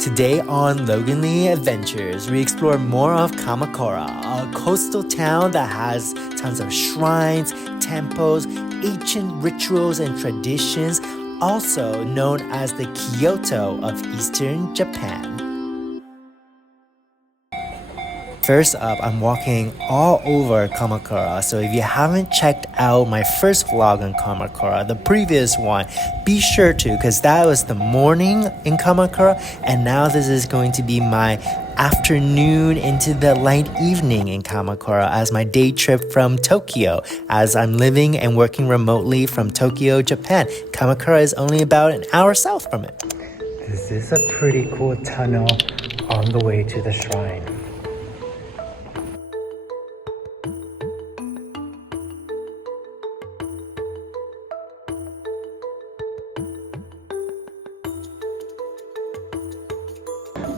Today on Loganly Adventures, we explore more of Kamakura, a coastal town that has tons of shrines, temples, ancient rituals, and traditions, also known as the Kyoto of Eastern Japan. First up, I'm walking all over Kamakura, so if you haven't checked out my first vlog on Kamakura, the previous one, be sure to, because that was the morning in Kamakura, and now this is going to be my afternoon into the light evening in Kamakura as my day trip from Tokyo, as I'm living and working remotely from Tokyo, Japan. Kamakura is only about an hour south from it. This is a pretty cool tunnel on the way to the shrine.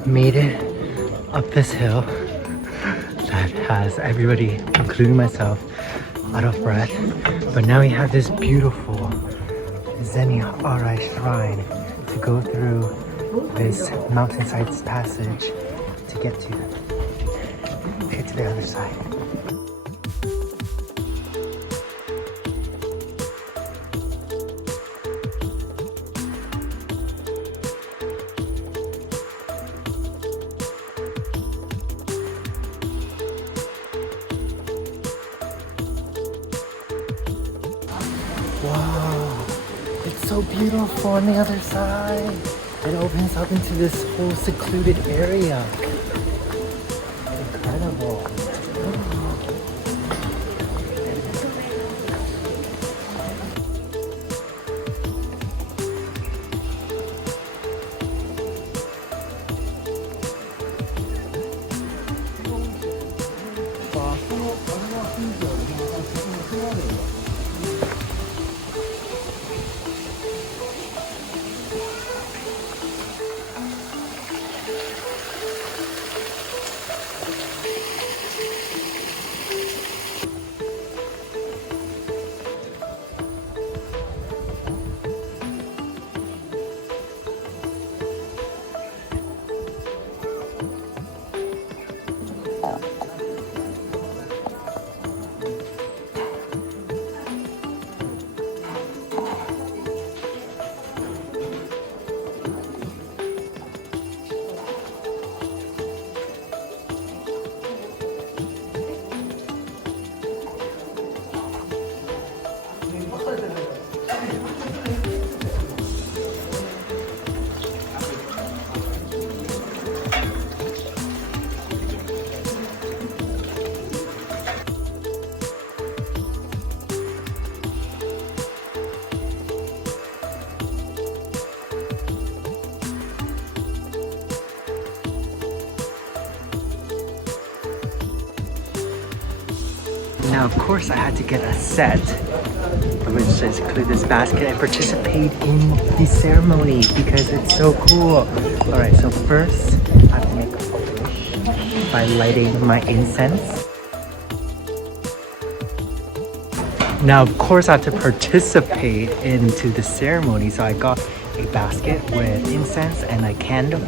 Made it up this hill that has everybody, including myself, out of breath. But now we have this beautiful Scenic shrine to go through this mountainside passage to get to the other side. Wow, it's so beautiful on the other side. It opens up into this whole secluded area. Incredible. Now, of course, I had to get a set, which is include this basket and participate in the ceremony because it's so cool. All right, so first I have to make a wish by lighting my incense. Now, of course, I have to participate into the ceremony, so I got a basket with incense and a candle.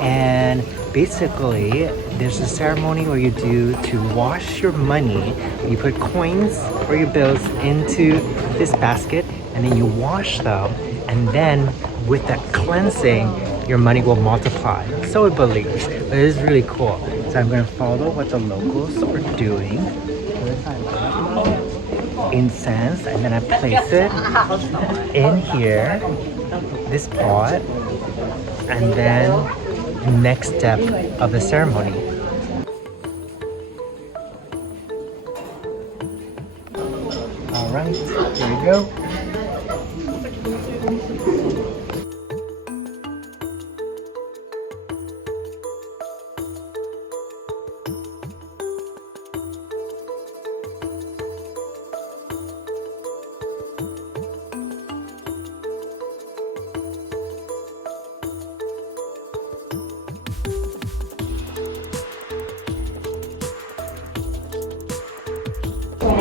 And basically, there's a ceremony where you do to wash your money. You put coins or your bills into this basket and then you wash them, and then with that cleansing, your money will multiply. So it believes. But it is really cool. So I'm going to follow what the locals are doing. Incense, and then I place it in here, this pot, and then next step of the ceremony. All right, here we go.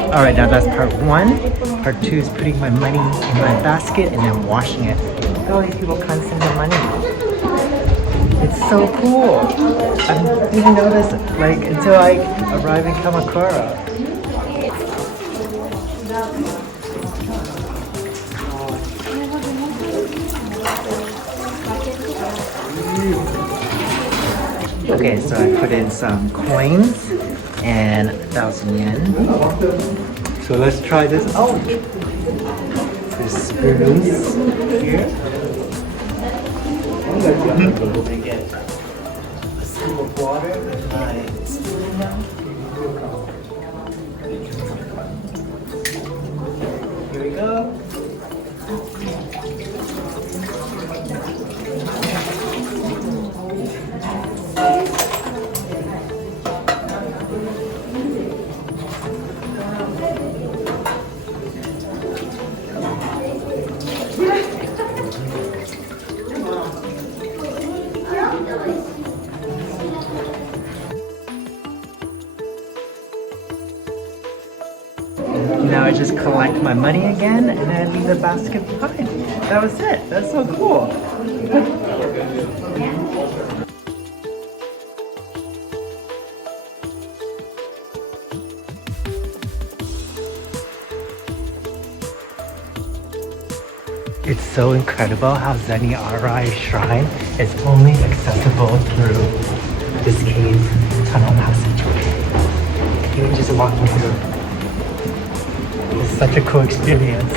All right, now that's part one. Part two is putting my money in my basket and then washing it. Look at all these people can't send their money. It's so cool. I didn't notice like until I arrived in Kamakura. Okay, so I put in some coins and 1,000 yen. So let's try this out. This spoons here. I get a scoop of water with my spoon now. Here we go. Now I just collect my money again and then leave the basket behind. That was it. That's so cool. It's so incredible how Zeni-Arai Shrine is only accessible through this cave tunnel passageway. You can just walk through. It's such a cool experience.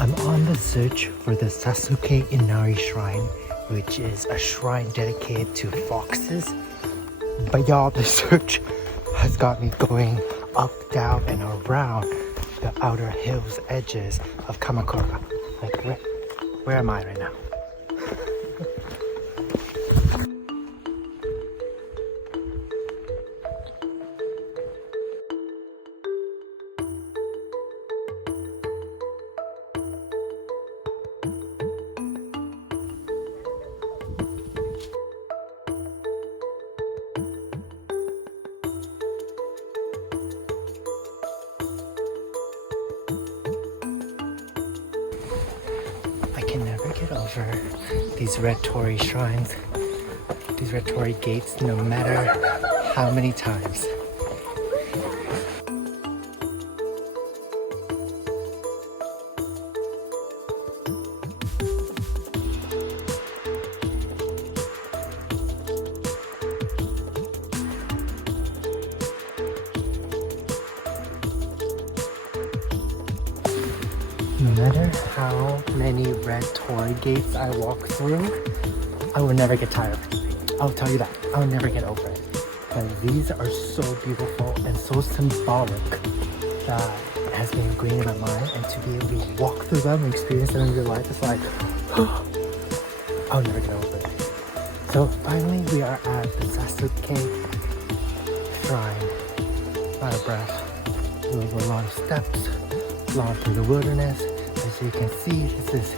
I'm on the search for the Sasuke Inari Shrine, which is a shrine dedicated to foxes. But y'all, the search has got me going up, down, and around the outer hills edges of Kamakura. Like, where am I right now? I can never get over these red torii shrines, these red torii gates, no matter how many times. No matter how many red torii gates I walk through, I will never get tired. I'll tell you that. I'll never get over it. But these are so beautiful and so symbolic that it has been ingrained in my mind, and to be able to walk through them and experience them in real life is like, I'll never get over it. So finally we are at the Sasuke Shrine. Out of breath. Over a lot of steps, long through the wilderness. As you can see, this is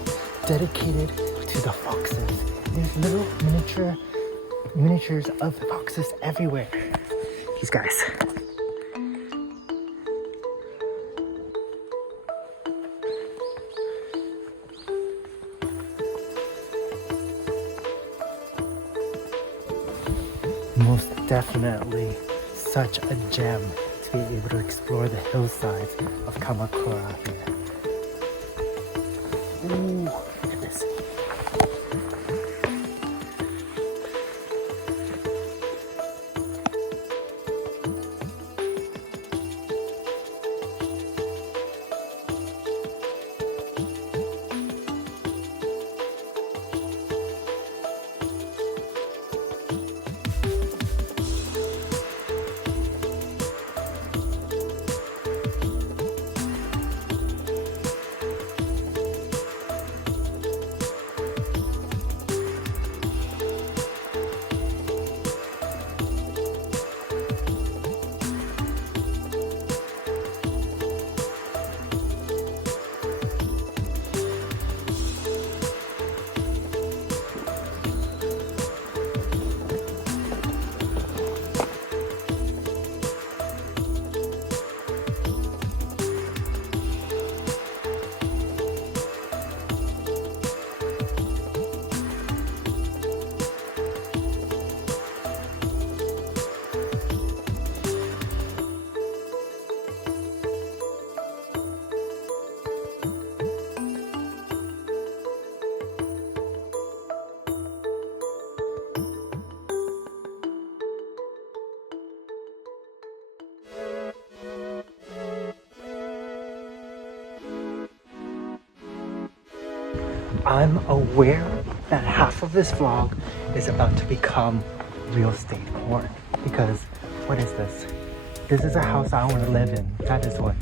dedicated to the foxes. There's little miniatures of the foxes everywhere. These guys. Most definitely such a gem to be able to explore the hillsides of Kamakura here. Ooh, look at this. I'm aware that half of this vlog is about to become real estate porn because what is this? This is a house I want to live in. That is what?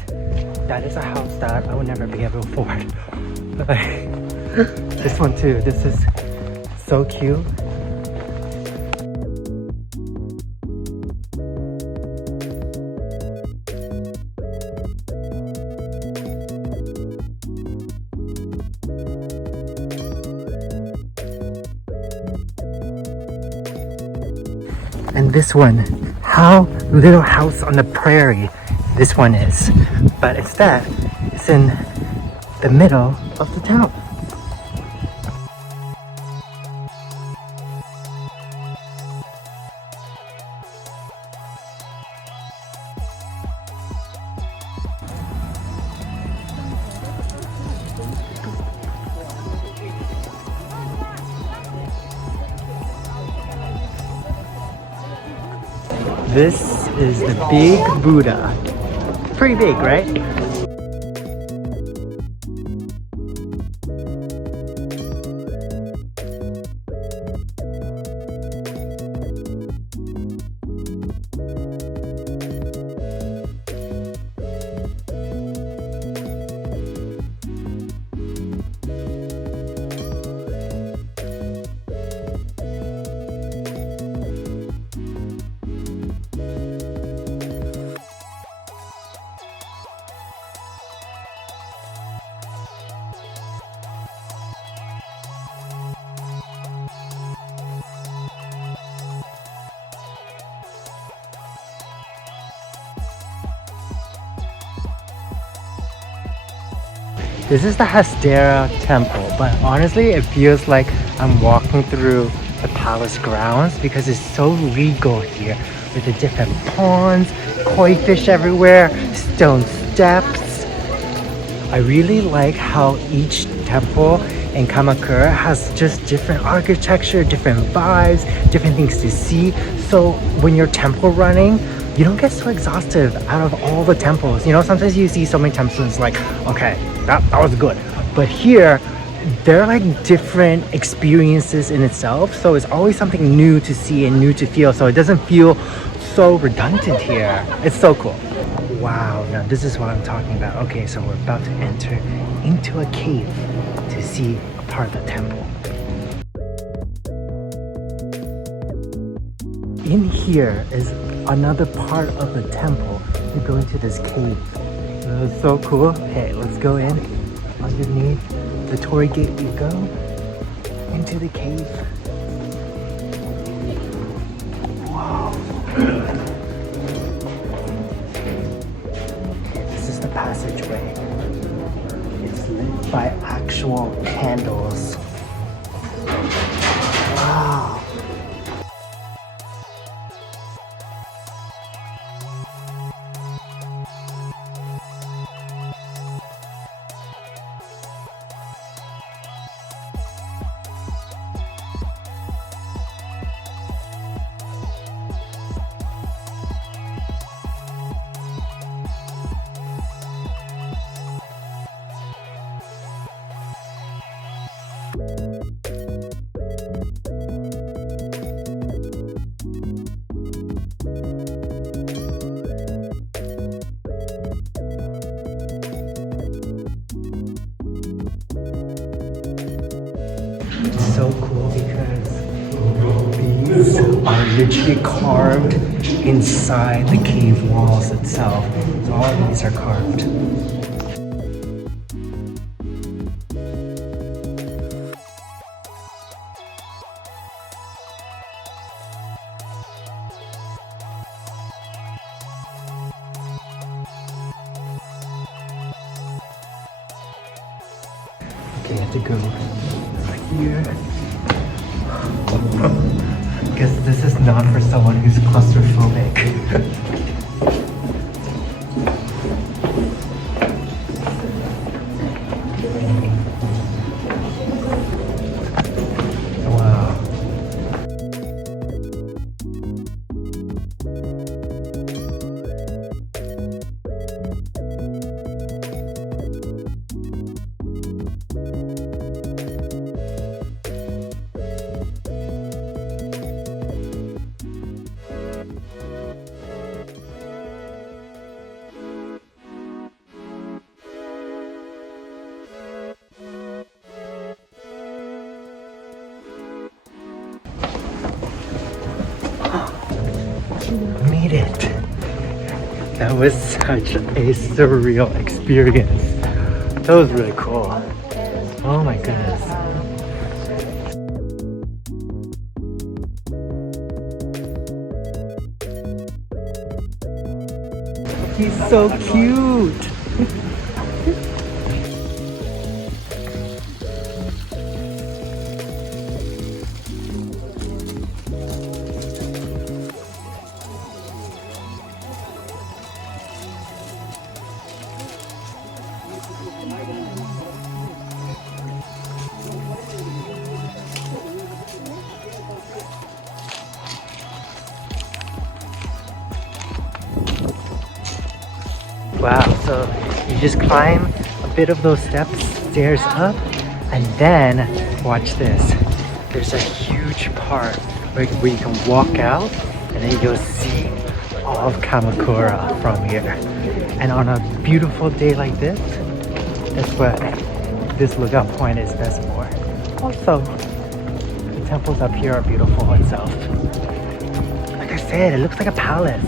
That is a house that I will never be able to afford. This one too. This is so cute. And this one, how Little House on the Prairie this one is. But instead, it's in the middle of the town. This is the big Buddha. Pretty big, right? This is the Hastera temple, but honestly it feels like I'm walking through the palace grounds because it's so regal here with the different ponds, koi fish everywhere, stone steps. I really like how each temple in Kamakura has just different architecture, different vibes, different things to see. So when you're temple running, you don't get so exhausted out of all the temples. You know, sometimes you see so many temples and it's like, okay, that was good. But here, they're like different experiences in itself. So it's always something new to see and new to feel. So it doesn't feel so redundant here. It's so cool. Wow, now this is what I'm talking about. Okay, so we're about to enter into a cave to see a part of the temple. In here is another part of the temple. You go into this cave. It's so cool. Okay, let's go in. Underneath the torii gate you go into the cave. Wow. This is the passageway. It's lit by actual candles. Wow. It's so cool because these are literally carved inside the cave walls itself. So all of these are carved. Okay, I have to go right here. Guess this is not for someone who's claustrophobic. Made it. That was such a surreal experience. That was really cool. Oh my goodness. He's so cute. Wow, so you just climb a bit of those steps, stairs up, and then watch this. There's a huge part where you can walk out and then you'll see all of Kamakura from here. And on a beautiful day like this, that's what this lookout point is best for. Also, the temples up here are beautiful itself. Like I said, it looks like a palace.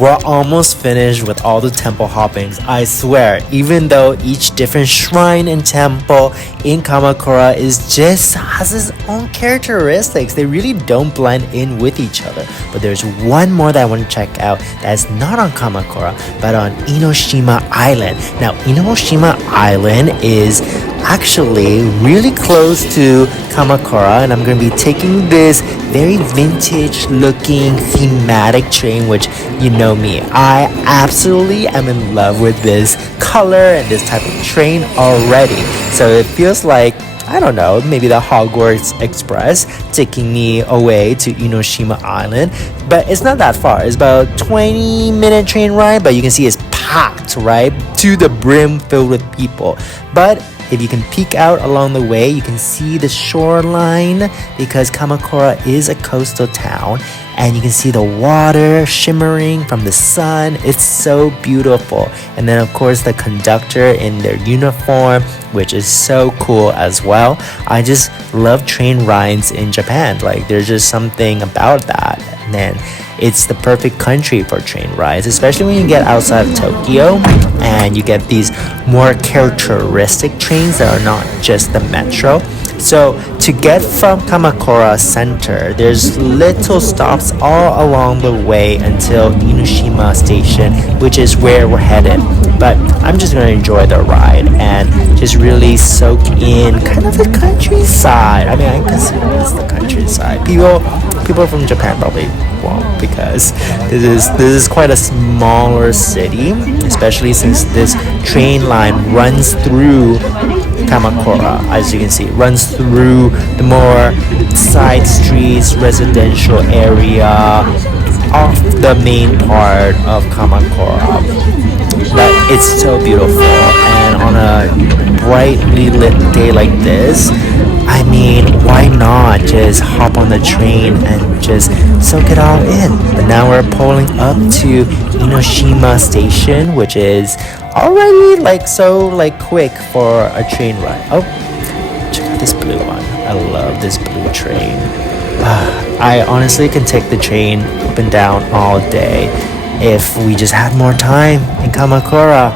We're almost finished with all the temple hoppings. I swear, even though each different shrine and temple in Kamakura has its own characteristics, they really don't blend in with each other. But there's one more that I want to check out that's not on Kamakura, but on Enoshima Island. Now, Enoshima Island is actually really close to Kamakura, and I'm going to be taking this very vintage looking thematic train, which you know me, I absolutely am in love with this color and this type of train already. So it feels like, I don't know, maybe the Hogwarts Express taking me away to Enoshima Island. But it's not that far. It's about 20-minute train ride, but you can see it's packed, right? To the brim, filled with people. But if you can peek out along the way, you can see the shoreline because Kamakura is a coastal town and you can see the water shimmering from the sun. It's so beautiful. And then of course the conductor in their uniform, which is so cool as well. I just love train rides in Japan. Like there's just something about that. And then it's the perfect country for train rides, especially when you get outside of Tokyo and you get these more characteristic trains that are not just the metro. So to get from Kamakura Center, there's little stops all along the way until Enoshima Station, which is where we're headed. But I'm just going to enjoy the ride and just really soak in kind of the countryside. I mean, I consider this the countryside. People from Japan probably won't because this is quite a smaller city, especially since this train line runs through Kamakura. As you can see, it runs through the more side streets, residential area off the main part of Kamakura. But it's so beautiful, and on a brightly lit day like this, I mean, why not just hop on the train and just soak it all in? But now we're pulling up to Enoshima Station, which is already quick for a train ride. Oh, check out this blue one. I love this blue train. I honestly can take the train up and down all day if we just had more time in Kamakura.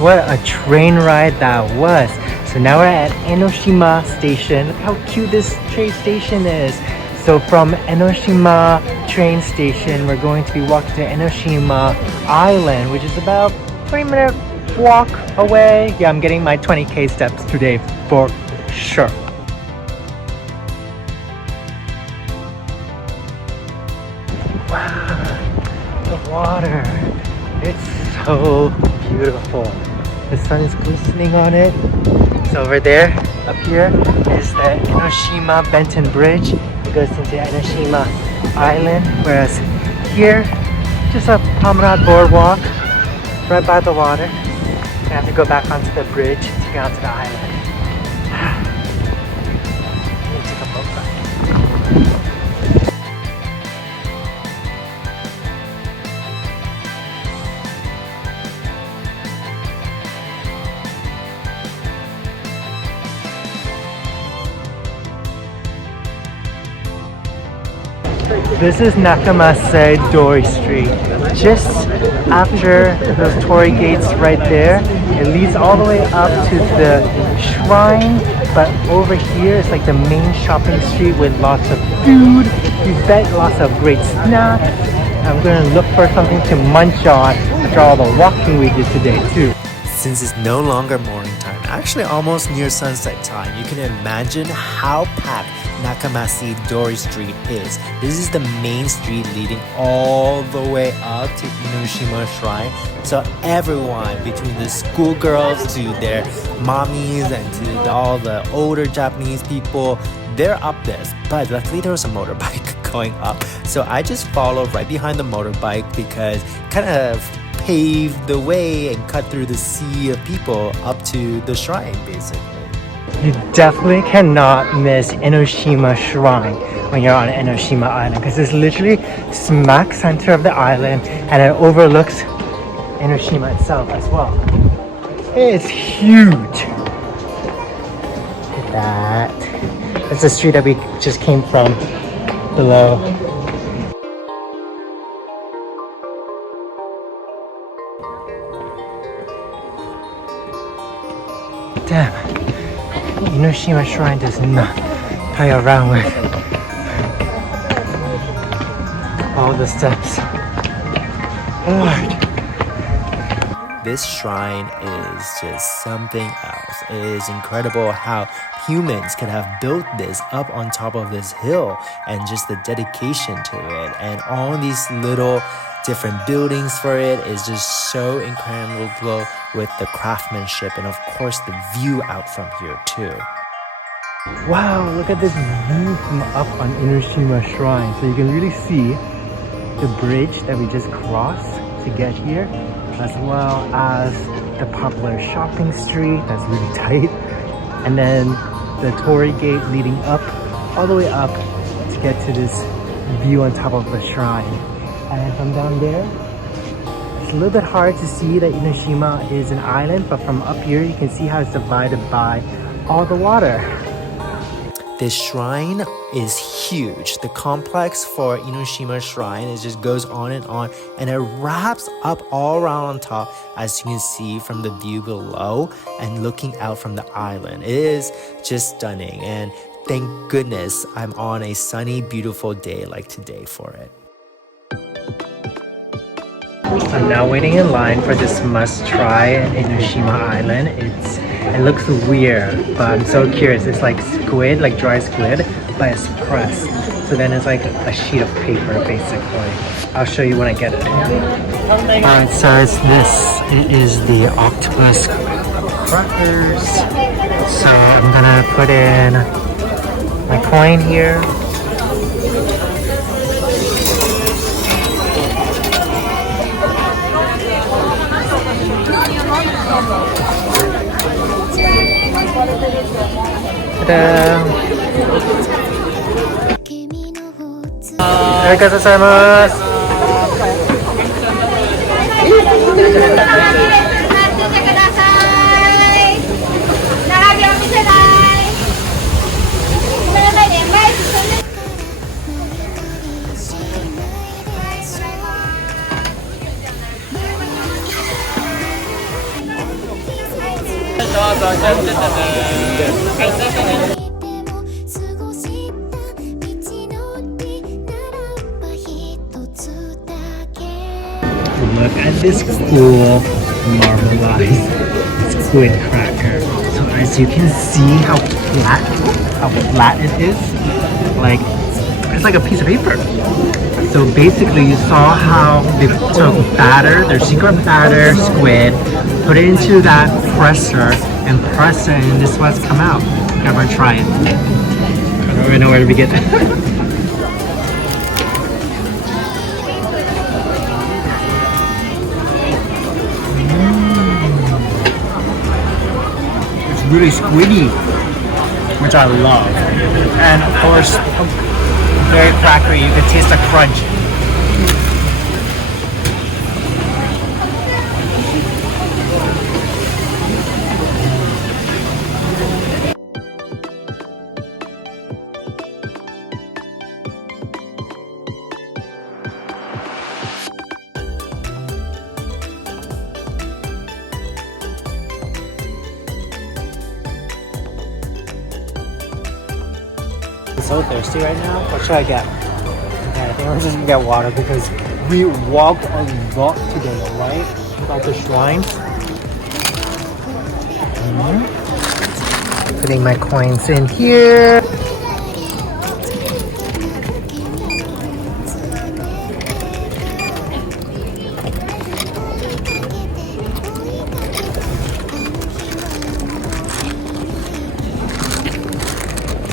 What a train ride that was. So now we're at Enoshima Station. Look how cute this train station is. So from Enoshima train station, we're going to be walking to Enoshima Island, which is about 20-minute walk away. Yeah, I'm getting my 20k steps today for sure. Wow, the water. It's so beautiful. The sun is glistening on it. So over there, up here, is the Enoshima Benton Bridge. It goes into Enoshima Island, whereas here, just a promenade boardwalk right by the water. I have to go back onto the bridge to get onto the island. Let me take a boat ride. This is Nakamase Dori Street. Just after those torii gates right there, it leads all the way up to the shrine, but over here it's like the main shopping street with lots of food. You bet lots of great snacks. I'm gonna look for something to munch on after all the walking we did today too. Since it's no longer morning time, actually almost near sunset time, you can imagine how packed Nakamase Dori Street is. This is the main street leading all the way up to Enoshima Shrine. So everyone, between the schoolgirls to their mommies and to all the older Japanese people, they're up this. But luckily there was a motorbike going up. So I just followed right behind the motorbike because it kind of paved the way and cut through the sea of people up to the shrine basically. You definitely cannot miss Enoshima Shrine when you're on Enoshima Island because it's literally smack center of the island and it overlooks Enoshima itself as well. It's huge. Look at that. That's the street that we just came from below. Damn. Enoshima Shrine does not play around with all the steps. Lord. This shrine is just something else. It is incredible how humans could have built this up on top of this hill and just the dedication to it and all these little different buildings for it is just so incredible with the craftsmanship and of course the view out from here too. Wow, look at this view from up on Enoshima Shrine. So you can really see the bridge that we just crossed to get here, as well as the popular shopping street that's really tight, and then the torii gate leading up all the way up to get to this view on top of the shrine. And from down there, it's a little bit hard to see that Enoshima is an island, but from up here you can see how it's divided by all the water. This shrine is huge. The complex for Enoshima Shrine is just goes on and it wraps up all around on top as you can see from the view below and looking out from the island. It is just stunning and thank goodness I'm on a sunny, beautiful day like today for it. I'm now waiting in line for this must-try at Enoshima Island. It looks weird, but I'm so curious. It's like squid, like dry squid, but it's pressed. So then it's like a sheet of paper, basically. I'll show you when I get it. Alright, so it's this. It is the octopus crackers. So I'm gonna put in my coin here. Ta-da! Arigatou gozaimasu! Look at this cool marbleized squid cracker. So as you can see how flat it is, like It's like a piece of paper. So basically you saw how they took batter, their secret batter squid, put it into that presser and press it, and this is what's come out. Never try it. I don't even know where to begin. It's really squiddy, which I love. And of course, very crackery. You can taste the crunch. I'm so thirsty right now. What should I get? Yeah, I think I'm just gonna get water because we walked a lot today, right? About the shrine. Putting my coins in here.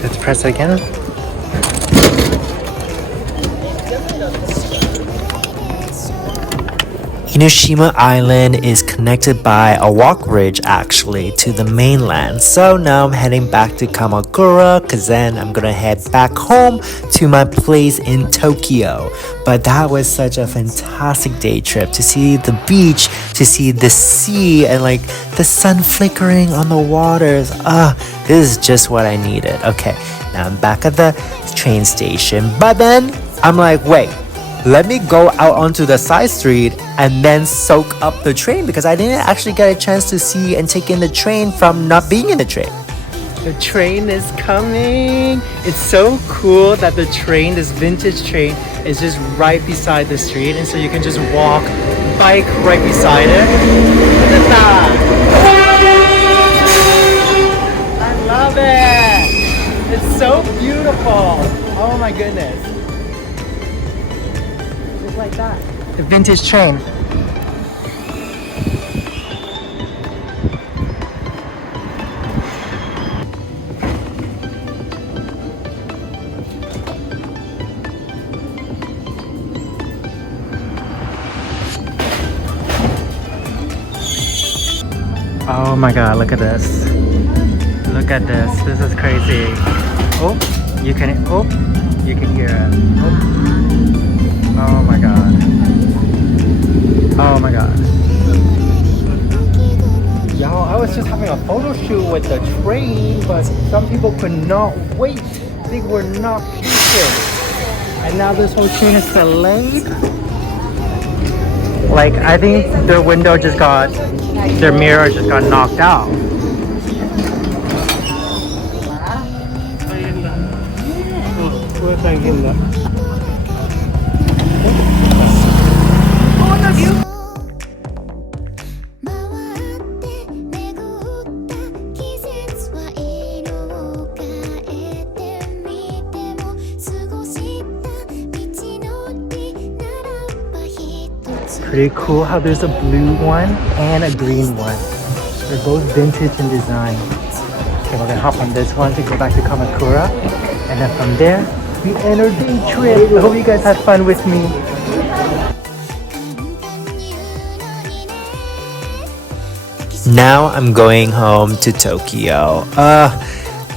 Let's press it again. Enoshima Island is connected by a walk bridge actually to the mainland. So now I'm heading back to Kamakura because then I'm gonna head back home to my place in Tokyo. But that was such a fantastic day trip to see the beach, to see the sea, and like the sun flickering on the waters. This is just what I needed. Okay, now I'm back at the train station, but then I'm like, wait, let me go out onto the side street and then soak up the train because I didn't actually get a chance to see and take in the train from not being in the train. The train is coming. It's so cool that the train, this vintage train, is just right beside the street, and so you can just walk, bike right beside it. Look at that. I love it. It's so beautiful. Oh my goodness. Like that. The vintage train. Oh my god, look at this. Look at this. This is crazy. Oh, you can hear it. Oh my god. Oh my god. Yo, I was just having a photo shoot with the train, but some people could not wait. They were not patient. And now this whole train is delayed. Like, I think their window just got, their mirror just got knocked out. Pretty cool how there's a blue one and a green one. They're both vintage in design. Okay, we're gonna hop on this one to go back to Kamakura. And then from there, we end our day trip. I hope you guys had fun with me. Now I'm going home to Tokyo.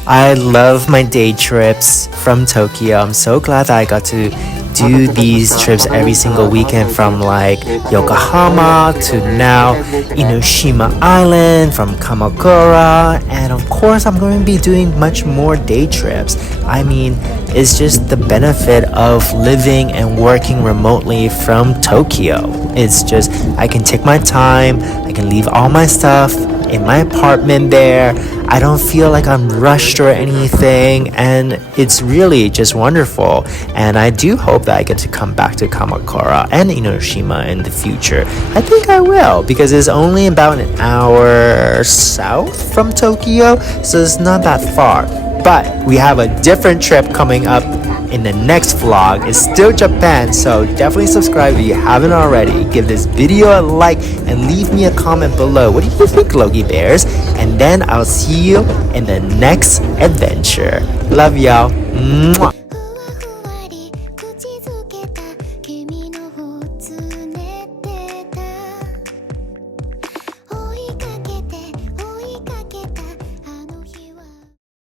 I love my day trips from Tokyo. I'm so glad that I got to do these trips every single weekend, from like Yokohama to now Enoshima Island, from Kamakura, and of course I'm going to be doing much more day trips. I mean, it's just the benefit of living and working remotely from Tokyo. It's just, I can take my time, I can leave all my stuff in my apartment there. I don't feel like I'm rushed or anything, and it's really just wonderful. And I do hope that I get to come back to Kamakura and Enoshima in the future. I think I will, because it's only about an hour south from Tokyo, so it's not that far. But we have a different trip coming up in the next vlog. It's still Japan, so definitely subscribe if you haven't already. Give this video a like and leave me a comment below. What do you think, Logie Bears? And then I'll see you in the next adventure. Love y'all. Mwah.